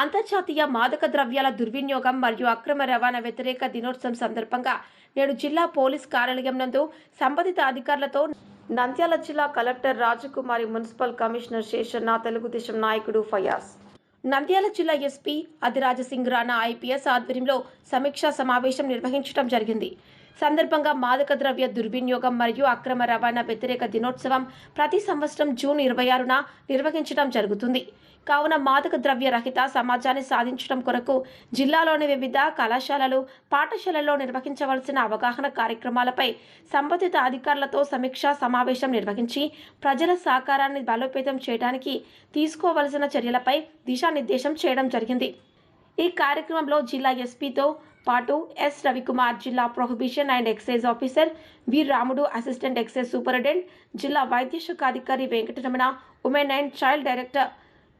అంతర్జాతీయ మాదక ద్రవ్యాల దుర్వినియోగం మరియు అక్రమ రవాణా వ్యతిరేక దినోత్సవం సందర్భంగా నేడు జిల్లా పోలీస్ కార్యాలయం నందు సంబంధిత అధికారులతో నంద్యాల జిల్లా collector Rajakumari municipal commissioner Seshanna Telugu Desam నాయకుడు ఫయాజ్. నంద్యాల జిల్లా ఎస్పీ అధిరాజసింగ్ రాణా ఐపీఎస్ ఆధ్వర్యంలో సమీక్షా సమావేశం నిర్వహించడం జరిగింది. సందర్భంగా మాదక ద్రవ్య దుర్వినియోగం మరియు అక్రమ రవాణా వ్యతిరేక దినోత్సవం ప్రతి సంవత్సరం జూన్ ఇరవై ఆరున నిర్వహించడం జరుగుతుంది. కావున మాదక ద్రవ్య రహిత సమాజాన్ని సాధించడం కొరకు జిల్లాలోని వివిధ కళాశాలలు పాఠశాలల్లో నిర్వహించవలసిన అవగాహన కార్యక్రమాలపై సంబంధిత అధికారులతో సమీక్షా సమావేశం నిర్వహించి ప్రజల సహకారాన్ని బలోపేతం చేయడానికి తీసుకోవలసిన చర్యలపై దిశానిర్దేశం చేయడం జరిగింది. ఈ కార్యక్రమంలో జిల్లా ఎస్పీతో పాటు ఎస్. రవికుమార్ జిల్లా prohibition and excise officer V. Ramudu assistant excise superintendent జిల్లా వైద్య శాఖాధికారి Venkataramana women and child director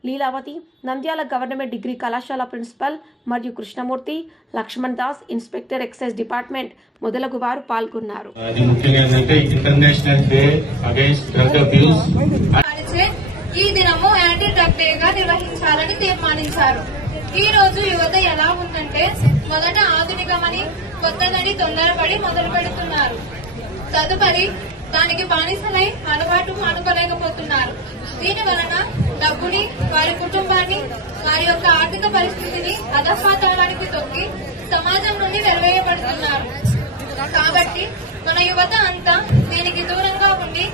Leelavathi Nandyal government degree కళాశాల ప్రిన్సిపల్ మరియు Krishnamurthy Lakshman Das inspector excise department మొదలగు వారు పాల్గొన్నారు. అది ముఖ్యంగా ఏంటంటే international day against drug abuse. పాటించే ఈ దినము యాంటీ డ్రగ్ డే గా నిర్వహించాలని తీర్మానించారు. ఈ రోజు యువత ఎలా ఉందంటే మొదట ఆధునికమని కొత్తదని తొందరపడి మొదలు పెడుతున్నారు. తదుపరి దానికి బానిసలై అలవాటు అనుకోలేకపోతున్నారు. దీని వలన డబ్బుని వారి కుటుంబాన్ని వారి యొక్క ఆర్థిక పరిస్థితిని అధపాతాళానికి తొక్కి సమాజం నుండి వెలివేయబడుతున్నారు కాబట్టి మన యువత అంతా దీనికి దూరంగా ఉండి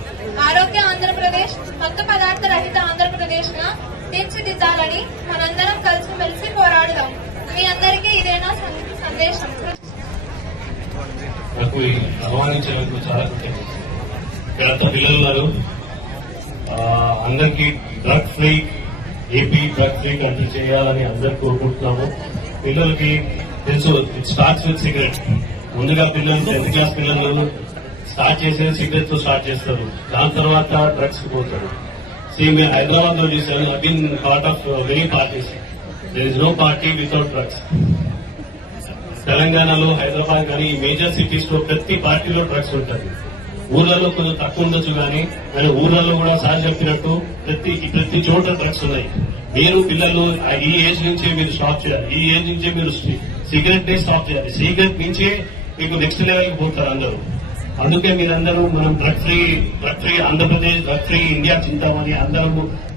ఆరోగ్య ఆంధ్రప్రదేశ్ మత్తు పదార్థ రహిత ఆంధ్రప్రదేశ్గా తీర్చిదిద్దాలని మనందరం కలిసిమెలిసి పోరాడదాం. మీ అందరికీ ఇదేనా సందేశం. నాకు ఆహ్వానించినందుకు చాలా కృతజ్ఞతలు. పిల్లలు అందరికీ drug free AP drug free country చేయాలని అందరు కోరుకుంటున్నాము. పిల్లలకి తెలుసు ఇట్ స్టార్ట్స్ విత్ సిగరెట్ ముందుగా పిల్లలు టెన్త్ క్లాస్ పిల్లలు స్టార్ట్ చేసే సిగరెట్తో స్టార్ట్ చేస్తారు. దాని తర్వాత డ్రగ్స్ పోతారు. సేమ్ హైదరాబాద్లో చూసాను again part of very parties there is no party without drugs తెలంగాణలో హైదరాబాద్ కానీ మేజర్ సిటీస్లో ప్రతి పార్టీలో డ్రగ్స్ ఉంటుంది ఊర్లలో కొంచెం తక్కువ ఉండొచ్చు కానీ ఆయన ఊర్లలో కూడా సార్ చెప్పినట్టు ప్రతి ప్రతి చోట డ్రగ్స్ ఉన్నాయి. మీరు పిల్లలు ఈ ఏజ్ నుంచే మీరు స్టాప్ చేయాలి. ఈ ఏజ్ నుంచే మీరు సిగరెట్ నే స్టాప్ చేయాలి. సిగరెట్ నుంచే మీకు నెక్స్ట్ లెవెల్కి పోతారు అందరూ. అందుకే మీరందరూ మనం drug free drug free Andhra Pradesh drug free India చింతామని అందరూ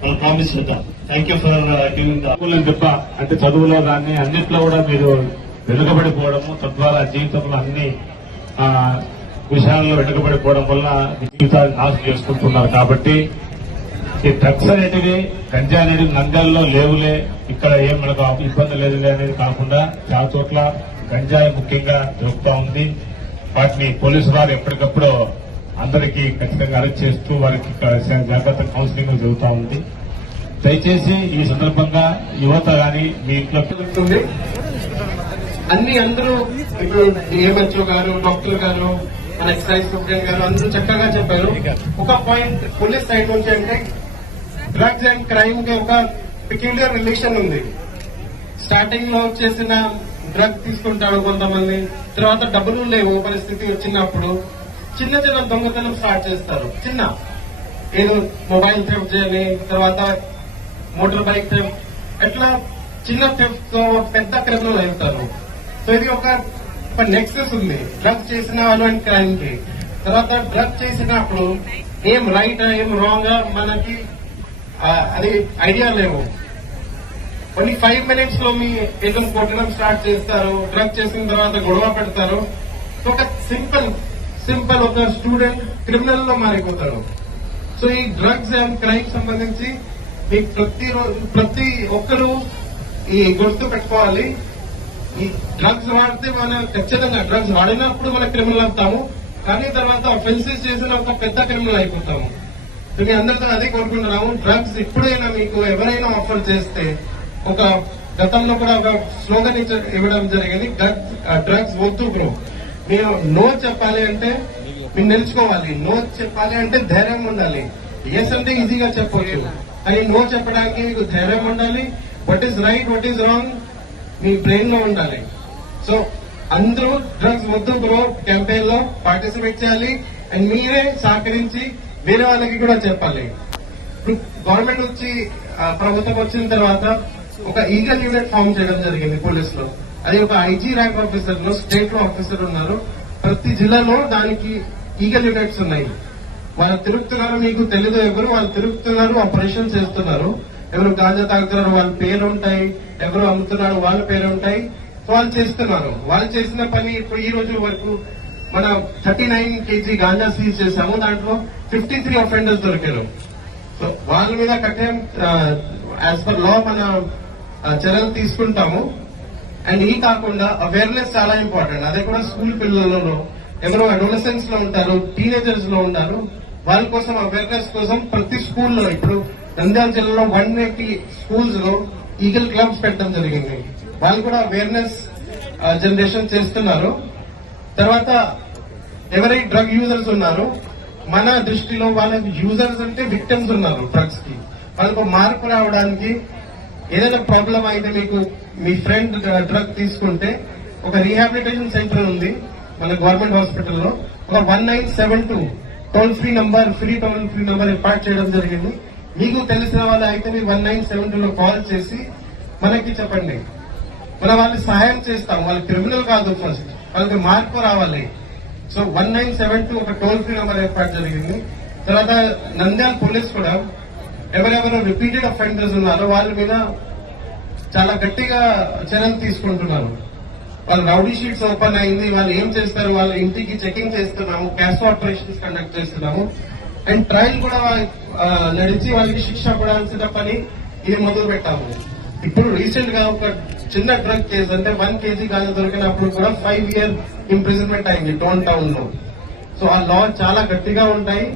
మనం ప్రామిస్ చేద్దాం. థ్యాంక్ యూ ఫర్ గివింగ్ దెబ్బ అంటే చదువులో కానీ అన్నిట్లో కూడా మీరు వెనుకబడిపోవడము తద్వారా జీవితంలో అన్ని విషయాల్లో వెనుకబడిపోవడం వల్ల జీవితాలు నాశనం చేసుకుంటున్నారు కాబట్టి ఈ డ్రగ్స్ అనేటివి గంజా అనేది నంద్యాలలో లేవులే ఇక్కడ ఏం మనకు ఇబ్బంది లేదులే అనేది కాకుండా చాలా చోట్ల గంజాయి ముఖ్యంగా దొరుకుతూ ఉంది. వాటిని పోలీసు వారు ఎప్పటికప్పుడు అందరికీ ఖచ్చితంగా అరెస్ట్ చేస్తూ వారికి జాగ్రత్త కౌన్సిలింగ్ జరుగుతూ ఉంది. దయచేసి ఈ సందర్భంగా యువత గాని మీ ఇంట్లో అన్ని అందరూ ఇప్పుడు డిఎంహెచ్ఓ గారు డాక్టర్ గారు మన ఎక్సైజ్ సూపరింట్ గారు అందరూ చక్కగా చెప్పారు. ఒక పాయింట్ పోలీస్ సైడ్ నుంచి అంటే డ్రగ్స్ అండ్ క్రైమ్కి ఒక పిక్యులర్ రిలేషన్ ఉంది. స్టార్టింగ్లో వచ్చేసిన డ్రగ్ తీసుకుంటాడు కొంతమంది తర్వాత డబ్బులు లేవు పరిస్థితి వచ్చినప్పుడు చిన్న చిన్న దొంగతనం స్టార్ట్ చేస్తారు. చిన్న. ఏదో మొబైల్ థెఫ్ట్ చేయని తర్వాత మోటార్ బైక్ థెఫ్ట్. ఎట్లా చిన్న థెఫ్ట్తో పెద్ద క్రిమినల్ అవుతారు. సో ఇది ఒక ఒక నెక్సెస్ ఉంది. డ్రగ్ చేసిన వాళ్ళు అండ్ క్రైమ్కి తర్వాత డ్రగ్ చేసినప్పుడు ఏం రైట్ ఏం రాంగ్ మనకి అది ఐడియా లేవు. కొన్ని ఫైవ్ మినిట్స్లో మీ ఏదో కొట్టడం స్టార్ట్ చేస్తారు. డ్రగ్ చేసిన తర్వాత గొడవ పెడతారు. ఒక సింపుల్ సింపుల్ ఒక స్టూడెంట్ క్రిమినల్లో మారిపోతారు. సో ఈ డ్రగ్స్ అండ్ క్రైమ్ సంబంధించి మీకు ప్రతి ప్రతి ఒక్కరూ ఈ గుర్తు పెట్టుకోవాలి. ఈ డ్రగ్స్ వాడితే మన ఖచ్చితంగా డ్రగ్స్ వాడినప్పుడు మనం క్రిమినల్ అవుతాము కానీ తర్వాత ఫెన్సెస్ చేసిన ఒక పెద్ద క్రిమినల్ అయిపోతాము. మీ అందరితో అదే కోరుకుంటున్నాము డ్రగ్స్ ఇప్పుడైనా మీకు ఎవరైనా ఆఫర్ చేస్తే ఒక గతంలో కూడా ఒక స్లోగన్ ఇవ్వడం జరిగింది డ్రగ్స్ వద్దు బ్రో మీరు నో చెప్పాలి అంటే మీరు నిలుచుకోవాలి. నో చెప్పాలి అంటే ధైర్యం ఉండాలి. ఎస్ అంటే ఈజీగా చెప్పవచ్చు కానీ నో చెప్పడానికి మీకు ధైర్యం ఉండాలి. What is right what is wrong మీ ప్లెయిన్గా ఉండాలి. సో అందరూ డ్రగ్స్ వద్దు బ్రో క్యాంపెయిన్లో పార్టిసిపేట్ చేయాలి. అండ్ మీరే సహకరించి వేరే వాళ్ళకి కూడా చెప్పాలి. ఇప్పుడు గవర్నమెంట్ వచ్చి ప్రభుత్వం వచ్చిన తర్వాత ఒక ఈగల్ యూనిట్ ఫామ్ చేయడం జరిగింది పోలీస్లో. అది ఒక ఐజీ ర్యాంక్ ఆఫీసర్లో స్టేట్లో ఆఫీసర్ ఉన్నారు. ప్రతి జిల్లాలో దానికి ఈగల్ యూనిట్స్ ఉన్నాయి. వాళ్ళు తిరుగుతున్నారు మీకు తెలియదు ఎవరు వాళ్ళు తిరుగుతున్నారు ఆపరేషన్ చేస్తున్నారు. ఎవరు గాంజా తాగుతున్నారు వాళ్ళ పేరు ఉంటాయి ఎవరు అమ్ముతున్నారు వాళ్ళ పేరు ఉంటాయి వాళ్ళు చేస్తున్నారు. వాళ్ళు చేసిన పని ఇప్పుడు ఈ రోజు వరకు మన thirty nine kg ganja seize చేశాము. దాంట్లో ఫిఫ్టీ త్రీ అఫెండర్స్ దొరికారు. సో వాళ్ళ మీద కఠిన యాజ్ పర్ లా మన చర్యలు తీసుకుంటాము. అండ్ ఈ కాకుండా అవేర్నెస్ చాలా ఇంపార్టెంట్ అదే కూడా స్కూల్ పిల్లలలో ఎవరో అడోలసెన్స్లో ఉంటారు టీనేజర్స్లో ఉంటారు వాళ్ళ కోసం అవేర్నెస్ కోసం ప్రతి స్కూల్లో ఇప్పుడు నంద్యాల జిల్లాలో వన్ ఎయిటీ స్కూల్స్లో ఈగల్ క్లబ్స్ పెట్టడం జరిగింది. వాళ్ళు కూడా అవేర్నెస్ జనరేషన్ చేస్తున్నారు. తర్వాత ఎవరై డ్రగ్ యూజర్స్ ఉన్నారు? మన దృష్టిలో వాళ్ళ యూజర్స్ అంటే విక్టమ్స్ ఉన్నారు డ్రగ్స్కి. వాళ్ళకు మార్పు రావడానికి ఏదైనా ప్రాబ్లం అయితే మీకు మీ ఫ్రెండ్ డ్రగ్ తీసుకుంటే ఒక రీహాబిలిటేషన్ సెంటర్ ఉంది మన గవర్నమెంట్ హాస్పిటల్లో ఒక one nine seven two toll free number free toll free number ఏర్పాటు చేయడం జరిగింది. మీకు తెలిసిన వాళ్ళు అయితే మీరు వన్ నైన్ సెవెన్ టూ లో కాల్ చేసి మనకి చెప్పండి. మన వాళ్ళు సహాయం చేస్తాం వాళ్ళు క్రిమినల్ కాదు ఫస్ట్ వాళ్ళకి మార్పు రావాలి. So one nine seven two ఒక టోల్ ఫ్రీ నెంబర్ ఏర్పాటు జరిగింది. తర్వాత నంద్యాల పోలీస్ కూడా ఎవరెవరు రిపీటెడ్ అఫెండర్స్ ఉన్నారో. వాళ్ళ మీద చాలా గట్టిగా చర్యలు తీసుకుంటున్నారు. వాళ్ళ రౌడీ షీట్స్ ఓపెన్ అయింది. వాళ్ళు ఏం చేస్తారు? వాళ్ళ ఇంటికి చెకింగ్ చేస్తున్నాము. క్యాష్ ఆపరేషన్స్ కండక్ట్ చేస్తున్నాము. అండ్ ట్రయల్ కూడా నడిచి వాళ్ళకి శిక్ష పడాల్సిన పని ఇది మొదలు పెట్టాము. ఇప్పుడు రీసెంట్గా ఒక చిన్న డ్రగ్ కేసు అంటే వన్ కేజీ గాలి దొరికినప్పుడు కూడా ఫైవ్ ఇయర్ ఇంప్రిజన్మెంట్ అయింది టోన్ టౌన్లో సో ఆ లా చాలా గట్టిగా ఉంటాయి.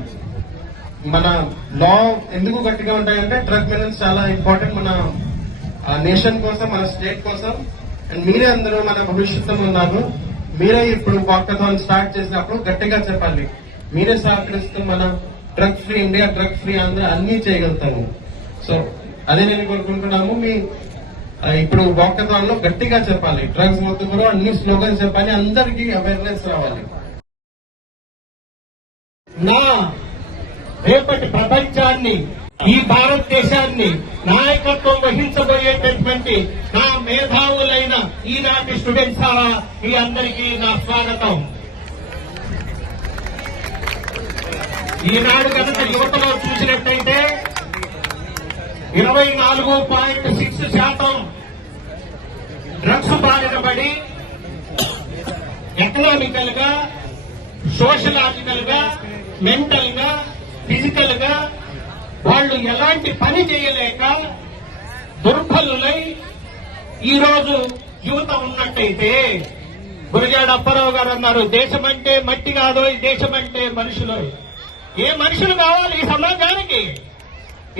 మన లా ఎందుకు గట్టిగా ఉంటాయంటే డ్రగ్ మెనల్స్ చాలా ఇంపార్టెంట్ మన నేషన్ కోసం మన స్టేట్ కోసం. అండ్ మీరే అందరూ మన భవిష్యత్తులో ఉన్నారు. మీరే ఇప్పుడు వాకథాన్ స్టార్ట్ చేసినప్పుడు గట్టిగా చెప్పాలి. మీరే సహకరిస్తూ మన drug free India drug free Andhra అన్ని చేయగలుగుతాము సో అదే నేను కోరుకుంటున్నాము మీ ఇప్పుడు వాకథాన్లో గట్టిగా చెప్పాలి. డ్రగ్స్ మొత్తం కూడా అన్ని స్లోగన్స్ చెప్పాలి అందరికీ అవేర్నెస్ రావాలి. నా రేపటి ప్రపంచాన్ని ఈ భారతదేశాన్ని నాయకత్వం వహించబోయేటటువంటి నా మేధావులైన ఈనాటి స్టూడెంట్స్ మీ అందరికీ నా స్వాగతం. ఈనాడు కనుక యువతలో చూసినట్టయితే ఇరవై నాలుగు పాయింట్ సిక్స్ శాతం డ్రగ్స్ బారిన పడి ఎకనామికల్గా సోషలాజికల్గా మెంటల్గా ఫిజికల్గా వాళ్ళు ఎలాంటి పని చేయలేక దుర్బలులై ఈ రోజు యువత ఉన్నట్టయితే గురజాడ అప్పారావు గారు అన్నారు దేశమంటే మట్టి కాదో దేశమంటే దేశం ఏ మనుషులు కావాలి ఈ సమాజానికి?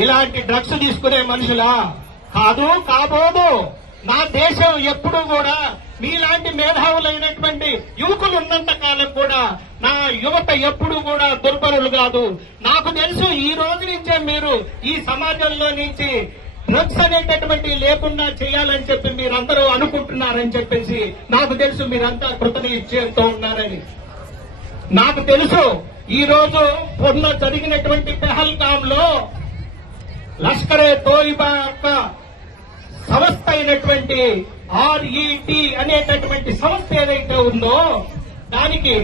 ఇలాంటి డ్రగ్స్ తీసుకునే మనుషులా? కాదు కాబోదు. నా దేశం ఎప్పుడూ కూడా మీలాంటి మేధావులైనటువంటి యువకులు ఉన్నంత కాలం కూడా నా యువత ఎప్పుడూ కూడా దుర్బలులు కాదు. నాకు తెలుసు ఈ రోజు నుంచే మీరు ఈ సమాజంలో నుంచి డ్రగ్స్ అనేటటువంటి లేకుండా చేయాలని చెప్పి మీరందరూ అనుకుంటున్నారని చెప్పేసి నాకు తెలుసు మీరంతా కృతనిశ్చయంతో ఉన్నారని. నాకు తెలుసు ఈరోజు పొన్న జరిగినటువంటి పెహల్గామ్లో లష్కరే తోయిబా యొక్క సంస్థ అయినటువంటి ఆర్ఈటి అనేటటువంటి సంస్థ ఏదైతే ఉందో దానికి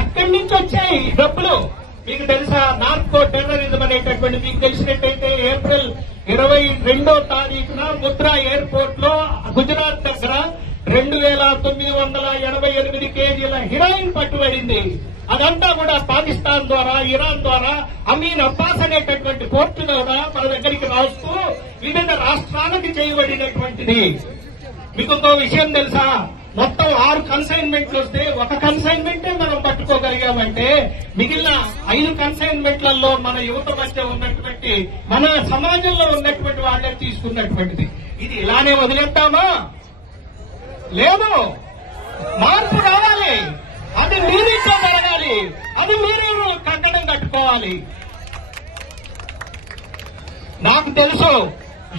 ఎక్కడి నుంచి వచ్చాయి డబ్బులు? మీకు తెలుసా నార్కో టెర్రరిజం అనేటటువంటి మీకు తెలిసినట్టయితే ఏప్రిల్ ఇరవై రెండో తారీఖున ముద్రా ఎయిర్పోర్ట్లో గుజరాత్ దగ్గర రెండు వేల తొమ్మిది వందల ఎనభై ఎనిమిది కేజీల హిరాయిన్ పట్టుబడింది. అదంతా కూడా పాకిస్తాన్ ద్వారా ఇరాన్ ద్వారా అమీన్ అబ్బాస్ అనేటటువంటి కోర్టు ద్వారా మన దగ్గరికి రాస్తూ వివిధ రాష్ట్రాలకి చేయబడినటువంటిది. మీకు ఇంకో విషయం తెలుసా? మొత్తం ఆరు కన్సైన్మెంట్లు వస్తే ఒక కన్సైన్మెంటే మనం పట్టుకోగలిగామంటే మిగిలిన ఐదు కన్సైన్మెంట్లలో మన యువత మధ్య ఉన్నటువంటి మన సమాజంలో ఉన్నటువంటి వాళ్ళని తీసుకున్నటువంటిది. ఇది ఇలానే వదిలేద్దామా? లేదు. మార్పు రావాలి. అది మీరింట్లో జరగాలి అది మీరే కట్టడం కట్టుకోవాలి. నాకు తెలుసు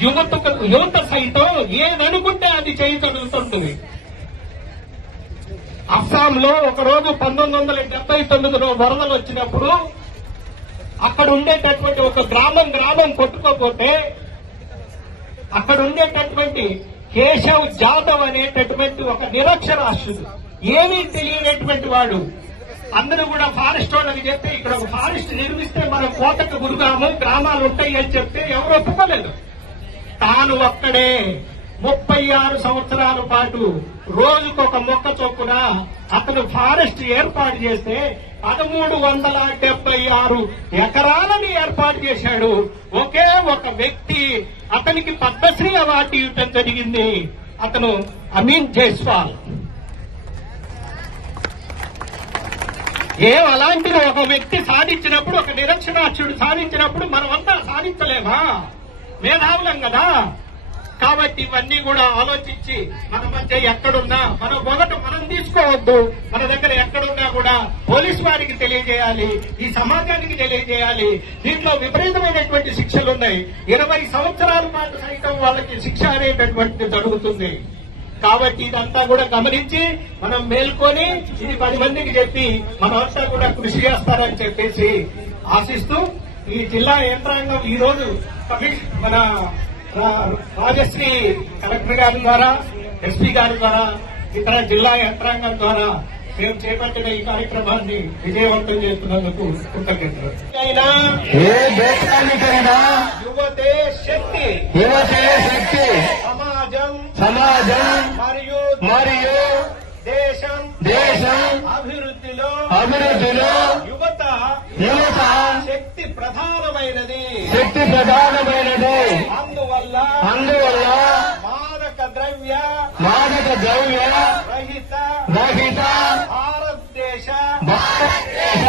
యువత యువత సైతం ఏదనుకుంటే అది చేయగలుగుతుంది అస్సాంలో ఒకరోజు పంతొమ్మిది వందల డెబ్బై తొమ్మిదిలో వరదలు వచ్చినప్పుడు అక్కడ ఉండేటటువంటి ఒక గ్రామం గ్రామం కొట్టుకోపోతే అక్కడ ఉండేటటువంటి కేశవ్ జాదవ్ అనేటటువంటి ఒక నిరక్షరాస్యుడు ఏమీ తెలియనటువంటి వాడు. అందరూ కూడా ఫారెస్ట్ వాళ్ళకి చెప్తే ఇక్కడ ఒక ఫారెస్ట్ నిర్మిస్తే మనం కోటకు గురుగాము గ్రామాలు ఉంటాయి అని చెప్తే ఎవరు ఒప్పుకోలేదు. తాను ఒక్కడే. ముప్పై ఆరు సంవత్సరాల పాటు రోజుకొక మొక్క చొప్పున అతను ఫారెస్ట్ ఏర్పాటు చేస్తే పదమూడు వందల డెబ్బై ఆరు ఎకరాలని ఏర్పాటు చేశాడు. ఒకే ఒక వ్యక్తి అతనికి పద్మశ్రీ అవార్డు ఇవ్వటం జరిగింది. అతను అమీన్ జైస్వాల్. ఏం అలాంటిది ఒక వ్యక్తి సాధించినప్పుడు ఒక నిరక్షరాక్షుడు సాధించినప్పుడు మనమంతా సాధించలేమా? మేధావులం కదా. కాబట్టి ఇవన్నీ కూడా ఆలోచించి మన మధ్య ఎక్కడున్నా మనం మొదట మనం తీసుకోవద్దు. మన దగ్గర ఎక్కడున్నా కూడా పోలీస్ వారికి తెలియజేయాలి ఈ సమాజానికి తెలియజేయాలి. దీంట్లో విపరీతమైనటువంటి శిక్షలు ఉన్నాయి ఇరవై సంవత్సరాల పాటు సైతం వాళ్ళకి శిక్ష అనేటటువంటిది జరుగుతుంది. కాబట్టి ఇదంతా కూడా గమనించి మనం మేల్కొని ఇది పది మందికి చెప్పి మనమంతా కూడా కృషి చేస్తారని చెప్పేసి ఆశిస్తూ ఈ జిల్లా యంత్రాంగం ఈ రోజు మన రాజశ్రీ కలెక్టర్ గారి ద్వారా ఎస్పీ గారి ద్వారా ఇతర జిల్లా యంత్రాంగం ద్వారా మేము చేపట్టిన ఈ కార్యక్రమాన్ని విజయవంతం చేస్తున్నందుకు కృతజ్ఞతలు. యువతే యువతే శక్తి. సమాజం సమాజం మరియు మరియు దేశం దేశం అభివృద్ధిలో అభివృద్ధిలో యువత యువత శక్తి ప్రధానమైనది. శక్తి ప్రధానమైనది. అందువల్ల అందువల్ల మాదక ద్రవ్య మాదక ద్రవ్య రహిత రహిత భారతదేశ భారతదేశ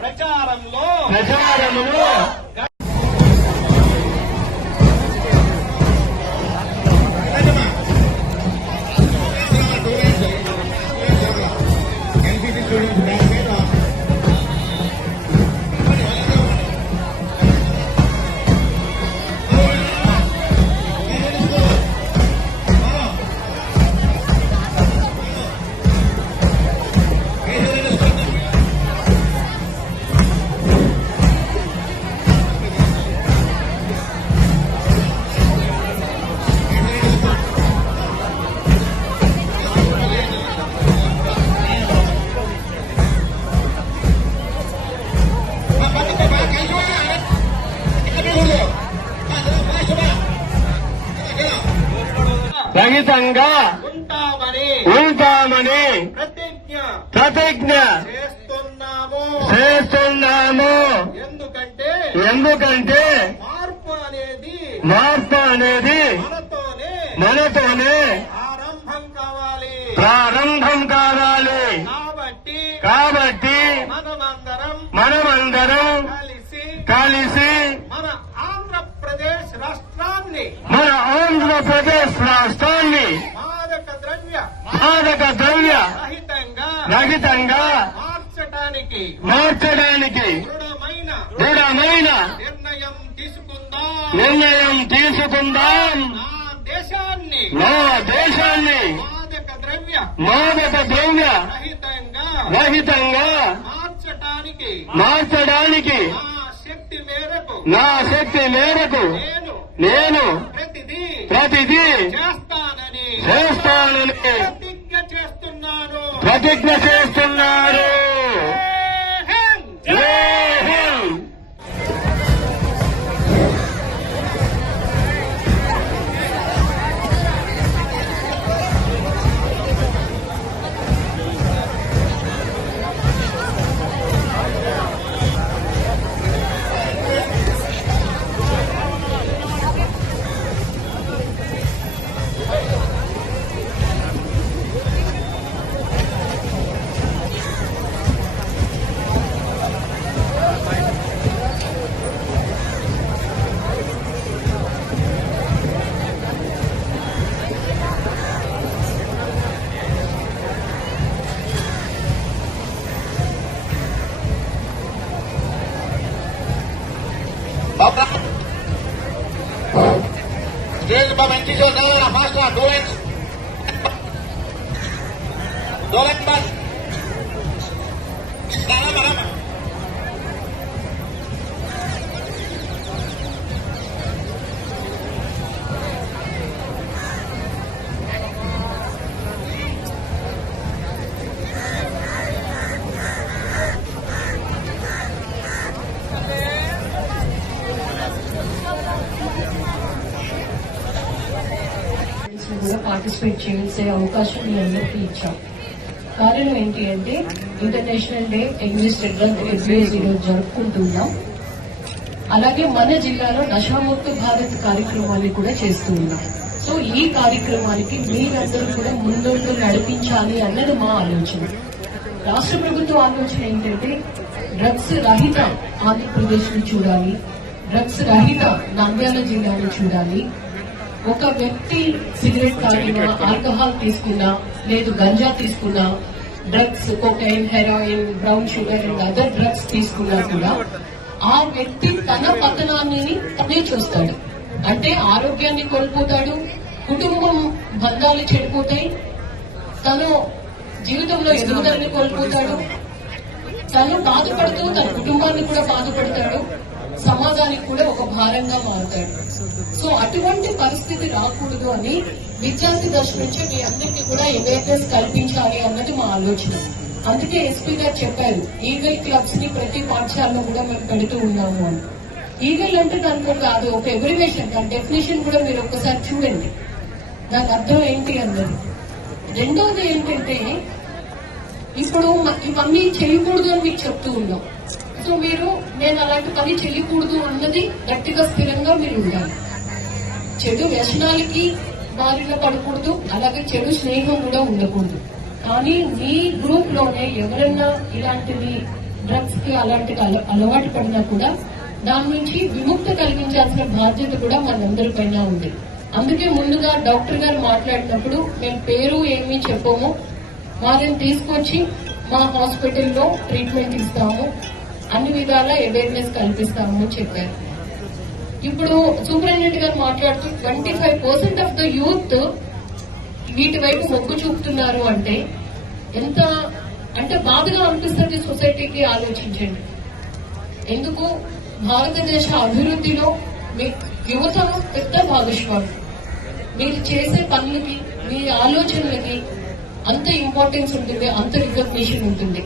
ప్రచారంలో ప్రచారమును రహితంగా ఉంటామని ఉంటామని ప్రతిజ్ఞ ప్రతిజ్ఞ చేస్తున్నాము. చేస్తున్నాము. ఎందుకంటే ఎందుకంటే మార్పు అనేది మార్పు అనేది మనతోనే మనతోనే ఆరంభం కావాలి. ప్రారంభం కావాలి. కాబట్టి కాబట్టి మనమందరం మనమందరం కలిసి కలిసి మన ఆంధ్రప్రదేశ్ రాష్ట్రాన్ని మాదక ద్రవ్య రహితంగా మార్చడానికి మార్చడానికి దృఢమైన నిర్ణయం తీసుకుందాం. నిర్ణయం తీసుకుందాం. నా దేశాన్ని నా దేశాన్ని మాదక ద్రవ్య మాదక ద్రవ్య రహితంగా మార్చడానికి నా శక్తి మేరకు నా శక్తి మేరకు నేను నేను ప్రతిదీ ప్రతిదీ చేస్తానని చేస్తానని ప్రతిజ్ఞ చేస్తున్నాను. ప్రతిజ్ఞ చేస్తున్నారు పార్టిసిపేట్ చేసే అవకాశం మీ అందరికీ ఇచ్చాం కారణం ఏంటి అంటే ఇంటర్నేషనల్ డే ఎగ్జిస్ట్ డ్రగ్ ఈరోజు జరుపుకుంటున్నాం. అలాగే మన జిల్లాలో నషాముక్త భారత్ కార్యక్రమాన్ని కూడా చేస్తూ ఉన్నాం సో ఈ కార్యక్రమానికి మీరందరూ కూడా ముందుంటూ నడిపించాలి అన్నది మా ఆలోచన. రాష్ట్ర ప్రభుత్వ ఆలోచన ఏంటంటే డ్రగ్స్ రహిత ఆంధ్రప్రదేశ్ని చూడాలి డ్రగ్స్ రహిత నంద్యాల జిల్లాను చూడాలి ఒక వ్యక్తి సిగరెట్ తాగినా ఆల్కహాల్ తీసుకున్నా లేదు గంజా తీసుకున్నా drugs cocaine heroin brown sugar and other drugs తీసుకున్నా కూడా ఆ వ్యక్తి తన పతనాన్ని తనే చూస్తాడు. అంటే ఆరోగ్యాన్ని కోల్పోతాడు కుటుంబం బంధాలు చెడిపోతాయి తను జీవితంలో ఎదుగుదలని కోల్పోతాడు. తను బాధపడుతూ తన కుటుంబాన్ని కూడా బాధపడతాడు. సమాజానికి కూడా ఒక భారంగా మారుతాడు సో అటువంటి పరిస్థితి రాకూడదు అని విద్యార్థి దశ నుంచి మీ అందరికీ కూడా అవేర్నెస్ కల్పించాలి అన్నది మా ఆలోచన. అందుకే ఎస్పీ గారు చెప్పారు ఈగల్ క్లబ్స్ని ప్రతి పాఠశాలలో కూడా మేము పెడుతూ ఉన్నాము అని. ఈగల్ అంటే దానికి ఒక అది ఒక ఎబ్రివేషన్ దాని డెఫినేషన్ కూడా మీరు ఒక్కసారి చూడండి. దాని అర్థం ఏంటి అన్నది. రెండవది ఏంటంటే ఇప్పుడు ఇవన్నీ చేయకూడదు అని మీకు చెప్తూ ఉన్నాం. సో మీరు నేను అలాంటి పని చెయ్యకూడదు అన్నది గట్టిగా స్థిరంగా మీరు ఉండాలి. చెడు వ్యసనాలకి బారిన పడకూడదు అలాగే చెడు స్నేహం కూడా ఉండకూడదు. కానీ మీ గ్రూప్లోనే ఎవరైనా ఇలాంటివి డ్రగ్స్కి అలాంటి అల- అలవాటు పడినా కూడా దాని నుంచి విముక్తి కలిగించాల్సిన బాధ్యత కూడా మనందరిపైన ఉంది. అందుకే ముందుగా డాక్టర్ గారు మాట్లాడినప్పుడు మేము పేరు ఏమీ చెప్పము. వారిని తీసుకొచ్చి మా హాస్పిటల్లో ట్రీట్మెంట్ ఇస్తాము. అన్ని విధాల అవేర్నెస్ కల్పిస్తాము అని చెప్పారు. ఇప్పుడు సూపరింటెండెంట్ గారు మాట్లాడుతూ twenty five percent of the youth వీటి వైపు మొగ్గు చూపుతున్నారు అంటే ఎంత అంటే బాధగా అనిపిస్తుంది సొసైటీకి ఆలోచించండి. ఎందుకు? భారతదేశ అభివృద్ధిలో మీ యువత పెద్ద భాగస్వామి. మీరు చేసే పనులకి మీ ఆలోచనలకి అంత ఇంపార్టెన్స్ ఉంటుంది అంత రికగ్నిషన్ ఉంటుంది.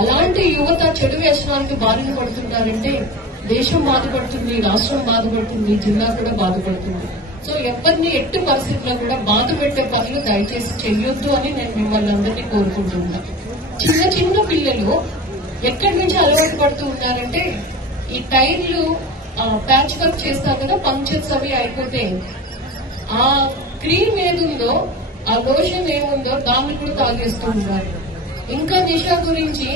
అలాంటి యువత చెడు వ్యసనానికి బారిన పడుతున్నారంటే దేశం బాధపడుతుంది రాష్ట్రం బాధపడుతుంది జిల్లా కూడా బాధపడుతుంది. సో ఎవరిని ఎట్టి పరిస్థితుల్లో కూడా బాధ పెట్టే పనులు దయచేసి చెయ్యొద్దు అని నేను మిమ్మల్ని అందరినీ కోరుకుంటున్నాను చిన్న చిన్న పిల్లలు ఎక్కడి నుంచి అలవాటు పడుతూ ఉన్నారంటే ఈ టైర్లు ప్యాచ్ వర్క్ చేస్తారు కదా పంక్చర్స్ అవి అయిపోతే ఆ క్రీమ్ ఏదుందో ఆ లోషన్ ఏముందో దాన్ని కూడా తాగేస్తూ ఉన్నారు ఇంకా దిశ గురించి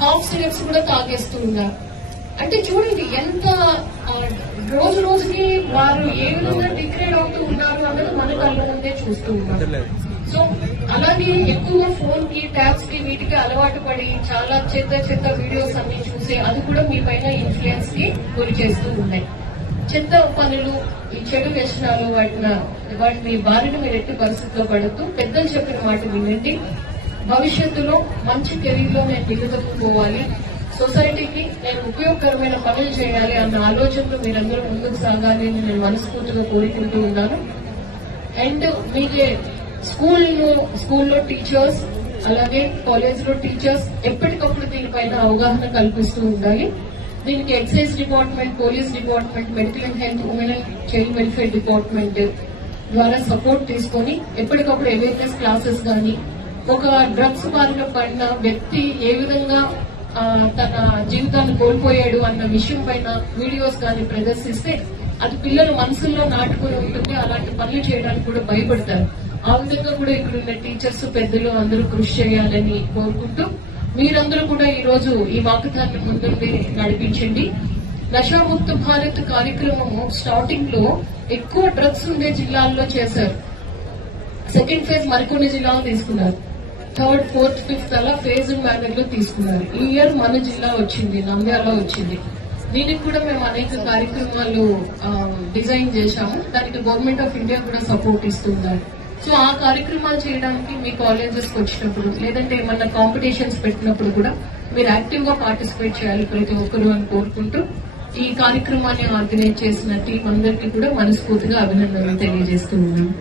కాఫ్ సిరప్స్ కూడా తాగేస్తూ ఉన్నారు. అంటే చూడండి ఎంత రోజు రోజుకి వారు ఏ విధంగా డిగ్రేడ్ అవుతూ ఉన్నారు అన్నది మన కళ్ళ ముందే చూస్తూ ఉన్నారు. సో అలాగే ఎక్కువ ఫోన్కి ట్యాబ్స్కి వీటికి అలవాటు పడి చాలా చెత్త చెత్త వీడియోస్ అన్ని చూసి అది కూడా మీ పైన ఇన్ఫ్లుయెన్స్కి గురి చేస్తూ ఉన్నాయి. చెత్త పనులు ఈ చెడు వ్యసనాలు వాటిన వాటిని బారిన మీరు ఎట్టి పరిస్థితిలో పడుతూ పెద్దలు చెప్పిన మాట వినండి. భవిష్యత్తులో మంచి కెరీర్లో నేను నిలదొక్కుకోవాలి సొసైటీకి నేను ఉపయోగకరమైన పనులు చేయాలి అన్న ఆలోచనలు మీరందరూ ముందుకు సాగాలి అని నేను మనస్ఫూర్తిగా కోరుకుంటూ ఉన్నాను. అండ్ మీకే స్కూల్ స్కూల్లో టీచర్స్ అలాగే కాలేజ్లో టీచర్స్ ఎప్పటికప్పుడు దీనిపైన అవగాహన కల్పిస్తూ ఉండాలి. దీనికి excise department police department medical and health women and child welfare department ద్వారా సపోర్ట్ తీసుకొని ఎప్పటికప్పుడు అవేర్నెస్ క్లాసెస్ కానీ ఒక డ్రగ్స్ బారిన పడిన వ్యక్తి ఏ విధంగా తన జీవితాన్ని కోల్పోయాడు అన్న విషయం పైన వీడియోస్ కానీ ప్రదర్శిస్తే అది పిల్లల మనసుల్లో నాటుకుని ఉంటుంది అలాంటి పనులు చేయడానికి కూడా భయపడతారు. ఆ విధంగా కూడా ఇక్కడ ఉన్న టీచర్స్ పెద్దలు అందరూ కృషి చేయాలని కోరుకుంటూ మీరందరూ కూడా ఈ రోజు ఈ వాకథాన్ని ముందుండి నడిపించండి. నషాముక్త భారత్ కార్యక్రమము స్టార్టింగ్లో ఎక్కువ డ్రగ్స్ ఉండే జిల్లాల్లో చేశారు. సెకండ్ ఫేజ్ మరికొన్ని జిల్లాలు తీసుకున్నారు. థర్డ్ ఫోర్త్ ఫిఫ్త్ అలా ఫేజ్డ్ మేనర్లో తీసుకున్నారు. ఈ ఇయర్ మన జిల్లా వచ్చింది నంద్యాల వచ్చింది. దీనికి కూడా మేము అనేక కార్యక్రమాలు డిజైన్ చేశాము. దానికి గవర్నమెంట్ ఆఫ్ ఇండియా కూడా సపోర్ట్ ఇస్తున్నారు సో ఆ కార్యక్రమాలు చేయడానికి మీ కాలేజెస్కి వచ్చినప్పుడు లేదంటే ఏమన్నా కాంపిటీషన్స్ పెట్టినప్పుడు కూడా మీరు యాక్టివ్గా పార్టిసిపేట్ చేయాలి ప్రతి ఒక్కరు అని కోరుకుంటూ ఈ కార్యక్రమాన్ని ఆర్గనైజ్ చేసిన టీం అందరికీ కూడా మనస్ఫూర్తిగా అభినందనలు తెలియజేస్తున్నాను.